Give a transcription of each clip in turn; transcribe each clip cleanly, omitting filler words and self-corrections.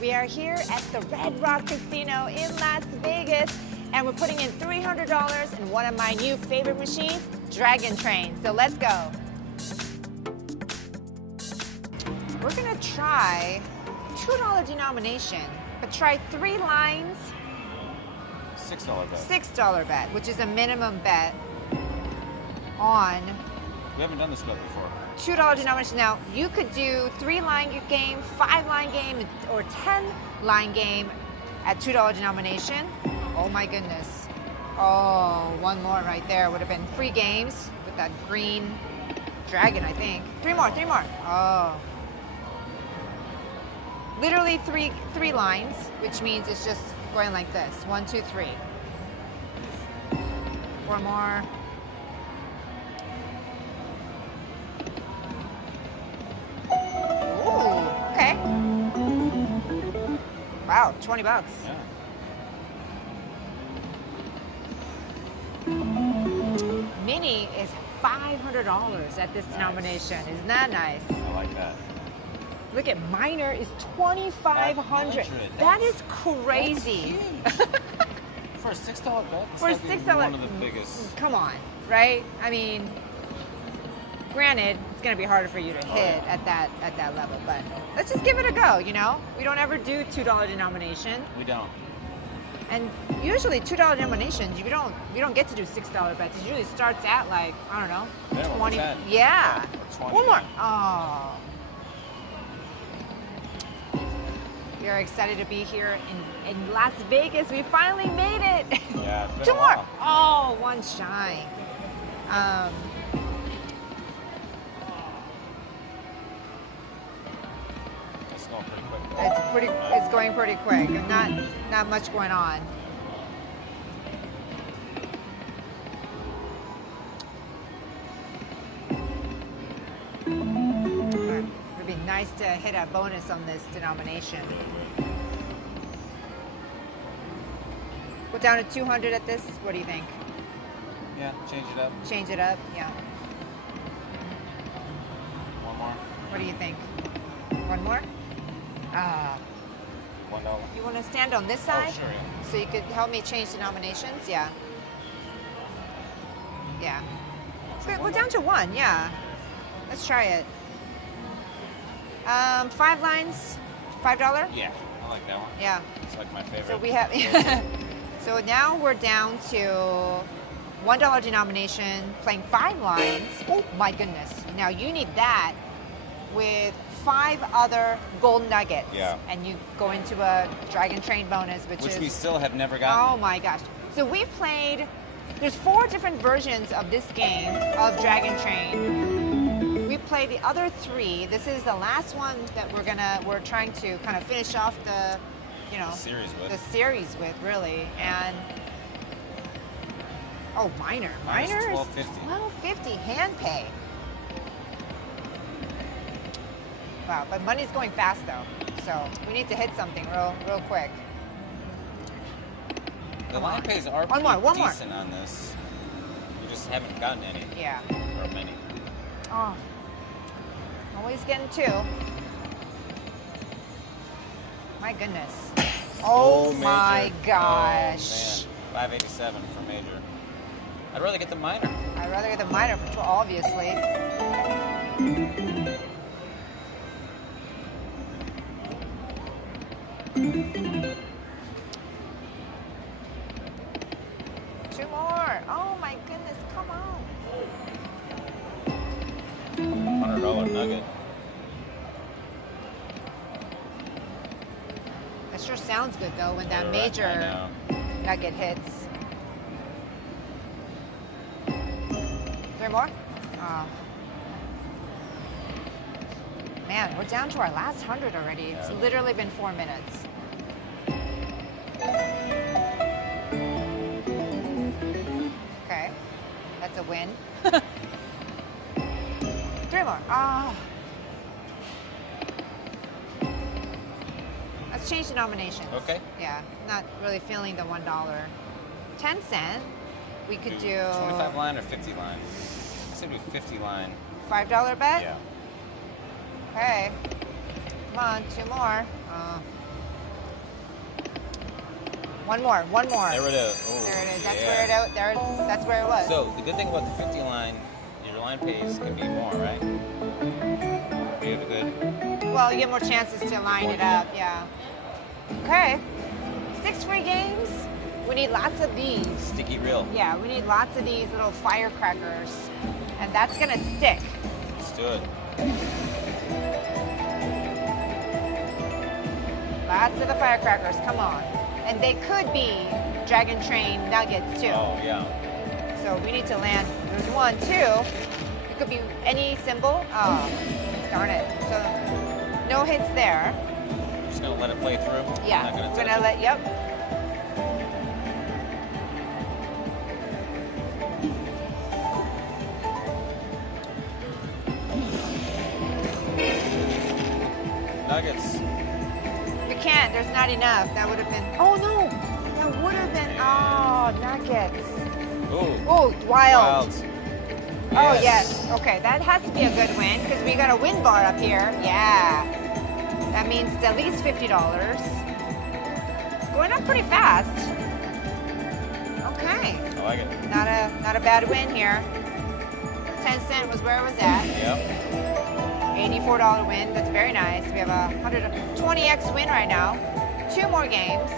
We are here at the Red Rock Casino in Las Vegas, and we're putting in $300 in one of my new favorite machines, Dragon Train. So let's go. We're gonna try $2 denomination, but try 3 lines. $6 bet. $6 bet, which is a minimum bet on We haven't done this bet before. $2 denomination. Now, you could do 3-line game, 5-line game, or 10-line game at $2 denomination. Oh my goodness. Oh, one more right there. Would have been free games with that green dragon, I think. 3 more. Oh. Literally three lines, which means it's just going like this. 1, 2, 3. 4 more. Okay. Wow, 20 bucks. Yeah. Mini is $500 at this denomination. Isn't that nice? I like that. Look at minor is $2,500. That is crazy. For a $6 bet? For a $6. One of the biggest. Come on, right? I mean, granted, it's going to be harder for you to hit at that level, but let's just give it a go, you know? We don't ever do $2 denomination. We don't. And usually $2 denominations, you don't get to do $6 bets. It usually starts at like, I don't know, Minimum 20. 10. Yeah. 20. One more. Oh. We are excited to be here in Las Vegas. We finally made it. Yeah, it's been 2 a more. while. Oh, one shy. It's going pretty quick. It's going pretty quick. Not much going on. It would be nice to hit a bonus on this denomination. Go down to 200 at this. What do you think? Yeah, change it up. Change it up. Yeah. One more. What do you think? One more? $1. You want to stand on this side? Oh, sure, yeah. So you could help me change denominations? Yeah. Yeah. Go down to 1, yeah. Let's try it. 5 lines, $5? Yeah, I like that one. Yeah. It's like my favorite. So we have, so now we're down to $1 denomination, playing 5 lines. Oh my goodness. Now you need that with 5 other gold nuggets. Yeah. And you go into a Dragon Train bonus, which is... we still have never gotten. Oh my gosh. So we've played, there's 4 different versions of this game of Dragon Train. We played the other 3. This is the last one that we're trying to kind of finish off the, you know, the series with really. And oh, minor. Minor is $12.50 hand pay. Wow, but money's going fast though. So we need to hit something real quick. The line pays are pretty decent on this. You just haven't gotten any. Yeah. Or many. Oh. Always getting 2. My goodness. Oh my gosh. Oh, man. $5.87 for major. I'd rather get the minor. I'd rather get the minor for 12, obviously. Two more. Oh my goodness, come on. $100 nugget. That sure sounds good though when that major nugget hits. 3 more? Oh. Man, we're down to our last 100 already. It's literally been 4 minutes. Okay, that's a win. 3 more. Ah. Let's change denominations. Okay. Yeah, not really feeling the $1. 10 cent. We could do 25 line or 50 line. I said do 50 line. $5 bet? Yeah. Okay. Come on, 2 more. One more, one more. There it is. Ooh, There it is. That's yeah. where it out. There. That's where it was. So the good thing about the 50 line, your line pays can be more, right? If you have a good. Well, you get more chances to line it up. Yeah. Okay. 6 free games. We need lots of these. Sticky reel. Yeah, we need lots of these little firecrackers, and that's gonna stick. Let's do it. Lots of the firecrackers. Come on. And they could be Dragon Train nuggets too. Oh yeah. So we need to land. There's 1, 2. It could be any symbol. Oh, darn it. So no hits there. Just gonna let it play through. Yeah. Not gonna We're touch gonna it. let. Yep. Nuggets. You can't. There's not enough. That would have been. Oh no. That would have been. Oh, nuggets. Ooh. Oh, wild. Wild. Oh, yes. Okay, that has to be a good win because we got a win bar up here. Yeah. That means it's at least $50. Going up pretty fast. Okay. I like it. Not a bad win here. 10 cent was where it was at. Yep. $84 win. That's very nice. We have a 120x win right now. 2 more games.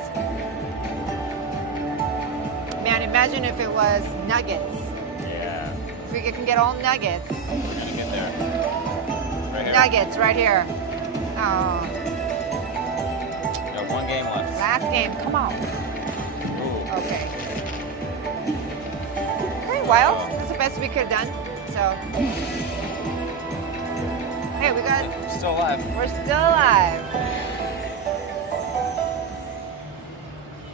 Man, imagine if it was nuggets. Yeah. If we can get all nuggets. We're gonna get there. Right here. Nuggets right here. Oh, Got 1 game left. last game. Come on. Ooh. Okay. Okay, well, that's the best we could have done. So, hey, we got. Still alive. We're still alive.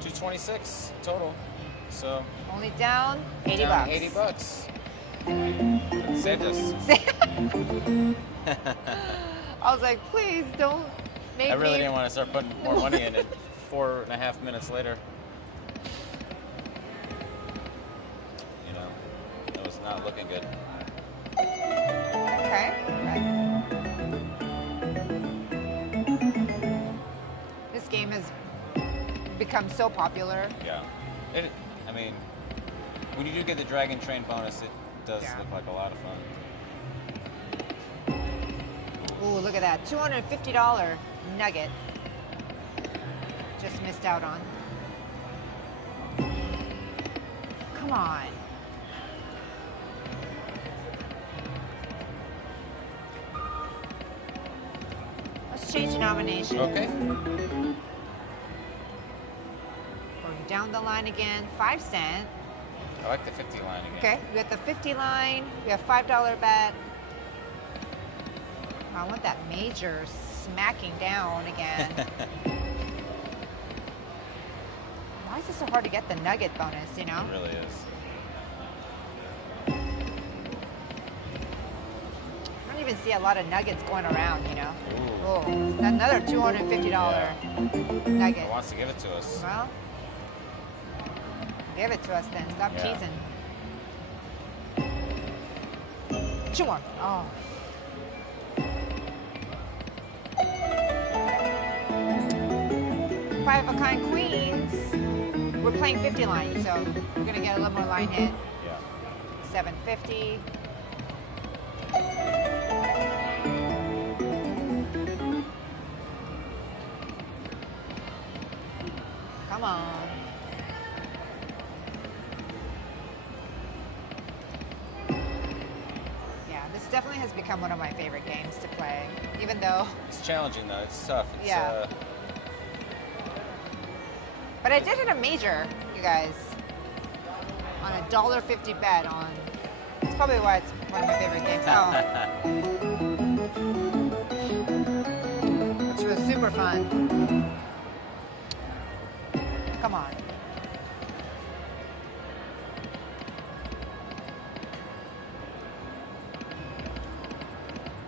226 total. So Only down 80 down bucks. 80 bucks. Send us. I was like, please don't make I really me. didn't want to start putting more money in it 4.5 minutes later. You know, it was not looking good. Okay. This game has become so popular. Yeah. I mean, when you do get the Dragon Train bonus, it does Yeah. look like a lot of fun. Ooh, look at that. $250 nugget. Just missed out on. Come on. Let's change denomination. Okay. Going down the line again. 5 cent. I like the 50 line again. Okay, we got the 50 line. We have $5 bet. I want that major smacking down again. Why is it so hard to get the nugget bonus, you know? It really is. I don't even see a lot of nuggets going around, you know? Ooh. Oh, another $250 nugget. Who wants to give it to us? Well, give it to us then. Stop Yeah. teasing. 2 more. Oh. Five of a kind queens. We're playing 50 line, so we're gonna get a little more line hit. Yeah. 750. Come on. Yeah, this definitely has become one of my favorite games to play, even though. It's challenging though. It's tough. It's, Yeah. But I did hit a major, you guys, on a $1.50 bet on. It's probably why it's one of my favorite games. Oh, which was super fun. Come on.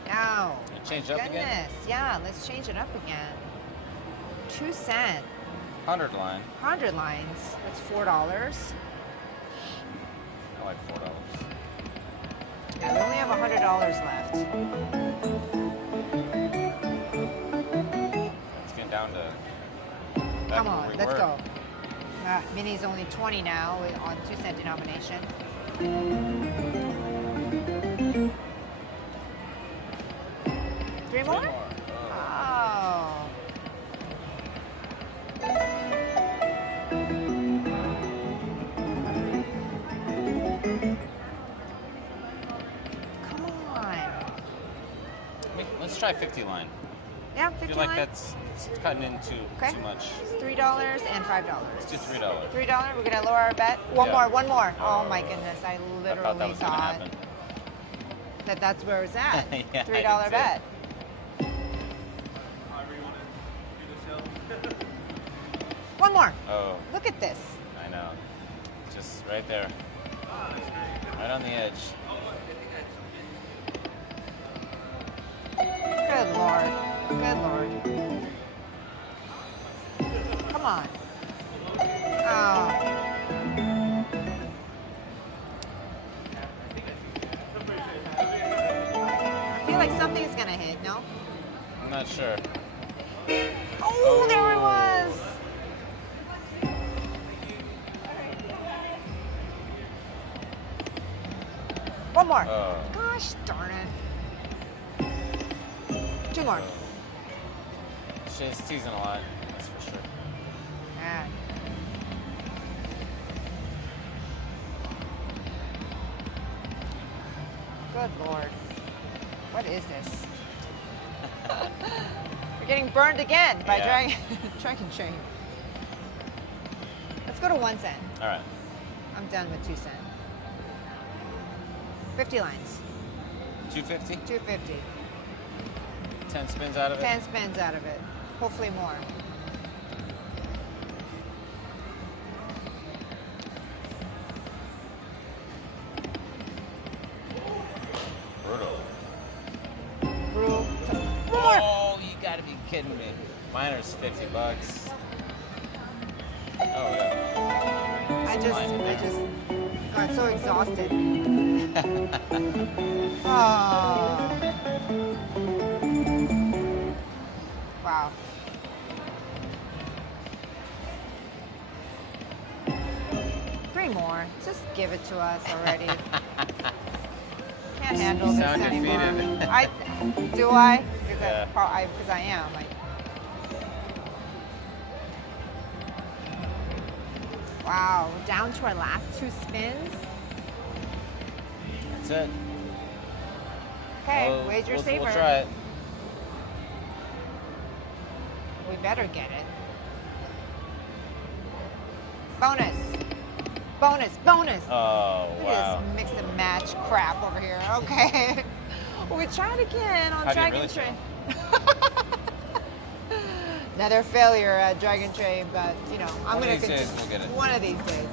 Now. Change it up Goodness. again? Yeah, let's change it up again. 2 cent. 100 line. 100 lines. That's $4. I like $4. Yeah, we only have $100 left. It's getting down to. Come on, let's go. Mini's only 20 now on 2-cent denomination. Three more? Oh. Come on. Let's try 50 line. Yeah, I 50 feel like line. that's cutting into too much. It's $3 and $5. Let's do $3. $3. We're gonna lower our bet. One more. Oh my goodness! I I thought that literally was gonna thought happen. that's where it's at. Yeah, I $3 did too. bet. One more. Oh, Look at this. I know. Just right there. Right on the edge. Good Lord. Good Lord. Come on. Oh. I feel like something's gonna hit, no? I'm not sure. Oh, there it was. One more. Oh. Gosh darn it. Two more. She's teasing a lot, that's for sure. Ah. Good Lord. What is this? We're getting burned again by Yeah. Dragon Train. Let's go to 1 cent. All right. I'm done with 2 cent. 50 lines. 250. 250. 10 spins out of it. 10 spins out of it. Hopefully more. Brutal. Brutal. More. Oh, you gotta be kidding me. Miner's $50. Oh yeah. I just got so exhausted. Oh. Wow. Three more. Just give it to us already. Can't handle You this sound anymore. defeated. Do I? Because Yeah. I am. Wow, down to our last 2 spins. That's it. Okay, wager saver. We'll try it. We better get it. Bonus. Bonus. Bonus. Oh, Look wow. at this mix and match crap over here. Okay. We tried again on How do you Dragon really Train. Another failure at Dragon Train, but I'm One of gonna these days we'll get it. One of these days.